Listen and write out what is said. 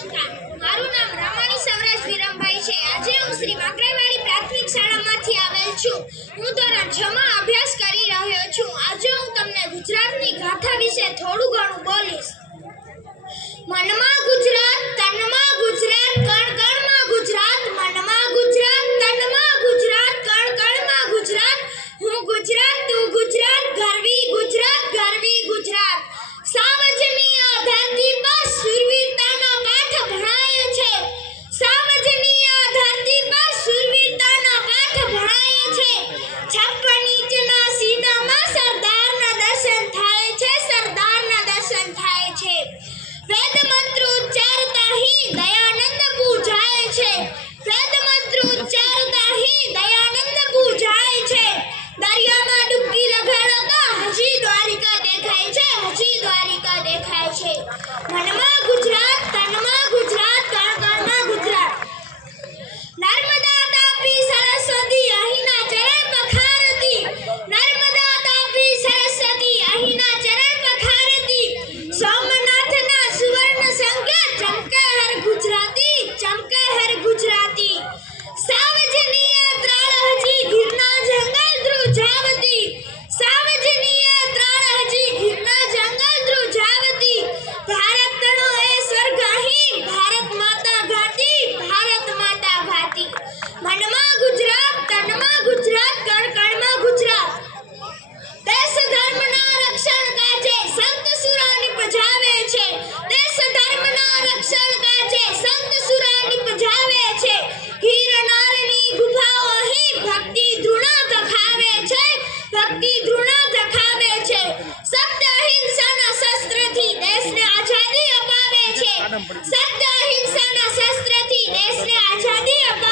નમસ્કાર, મારું નામ રામાણી સવરાજ વિરમભાઈ છે। આજે હું શ્રી વાકરાઈવાડી પ્રાથમિક શાળામાંથી આવેલ છું। હું ધોરણ 6 માં અભ્યાસ કરી રહ્યો છું। આજે હું તમને ગુજરાતની ગાથા વિશે થોડું ઘણું બોલીશ। મનમાં ગુજરાત, તનમાં ગુજરાત, કણ કણમાં ગુજરાત, મનમાં ગુજરાત, તનમાં ગુજરાત, કણ કણમાં ગુજરાત, હું ગુજરાત, તું ગુજરાત, ગરવી ગુજરાત, ગરવી ગુજરાત। સાવજની આ ધરતી પર શૂરવીરતાના પાઠ ભણાય છે। સાવજની આ ધરતી પર શૂરવીરતાના પાઠ ભણાય છે। 56 ઇંચના સીનામાં સરદારના દર્શન થાય છે, સરદારના દર્શન થાય છે। વેદ મંત્ર ઉચ્ચારતા હી દયાનંદ પૂજાય છે। વેદ મંત્ર ઉચ્ચારતા હી દયાનંદ પૂજાય છે। દરિયામાં ડૂબકી લગાડો તો હજી દ્વારિકા દેખાય છે, હજી દ્વારિકા દેખાય છે। મનમાં ગુજરાત, તનમાં ગુજરાત, કણ કણમાં ગુજરાત। નર્મદા તાપી સરસ્વતી અહીંના ચરણ પખારતી। નર્મદા તાપી સરસ્વતી અહીંના ચરણ પખારતી। સોમનાથના સુવર્ણ સંગે ચમકે હર ગુજરાતી, ચમકે હર ગુજરાતી। સાવજનીય ત્રાળ હજી ગીરના જંગલ ધ્રુજાવતી। સાવજનીય ત્રાળ હજી ગીરના જંગલ ધ્રુજાવતી। ભારત તણો એ સ્વર્ગ અહીં, ભારત માતા ઘાતી, ભારત માતા ઘાતી। મનમાં ગુજરાત, તનમાં ગુજરાત, કણ કણમાં ગુજરાત। દેશ ધર્મના રક્ષણ કાજે સંત સુરા નિપજાવે છે। દેશ ધર્મના રક્ષણ કાજે સંત સુરા નિપજાવે છે। ગિરનારની ગુફાઓ અહીં ભક્તિ ધૃણા ધખાવે છે, ભક્તિ ધૃણા ધખાવે છે। સત્ય અહિંસાના શસ્ત્રથી દેશને આઝાદી અપાવે છે। સત્ય અહિંસાના શસ્ત્રથી દેશને આઝાદી અપાવે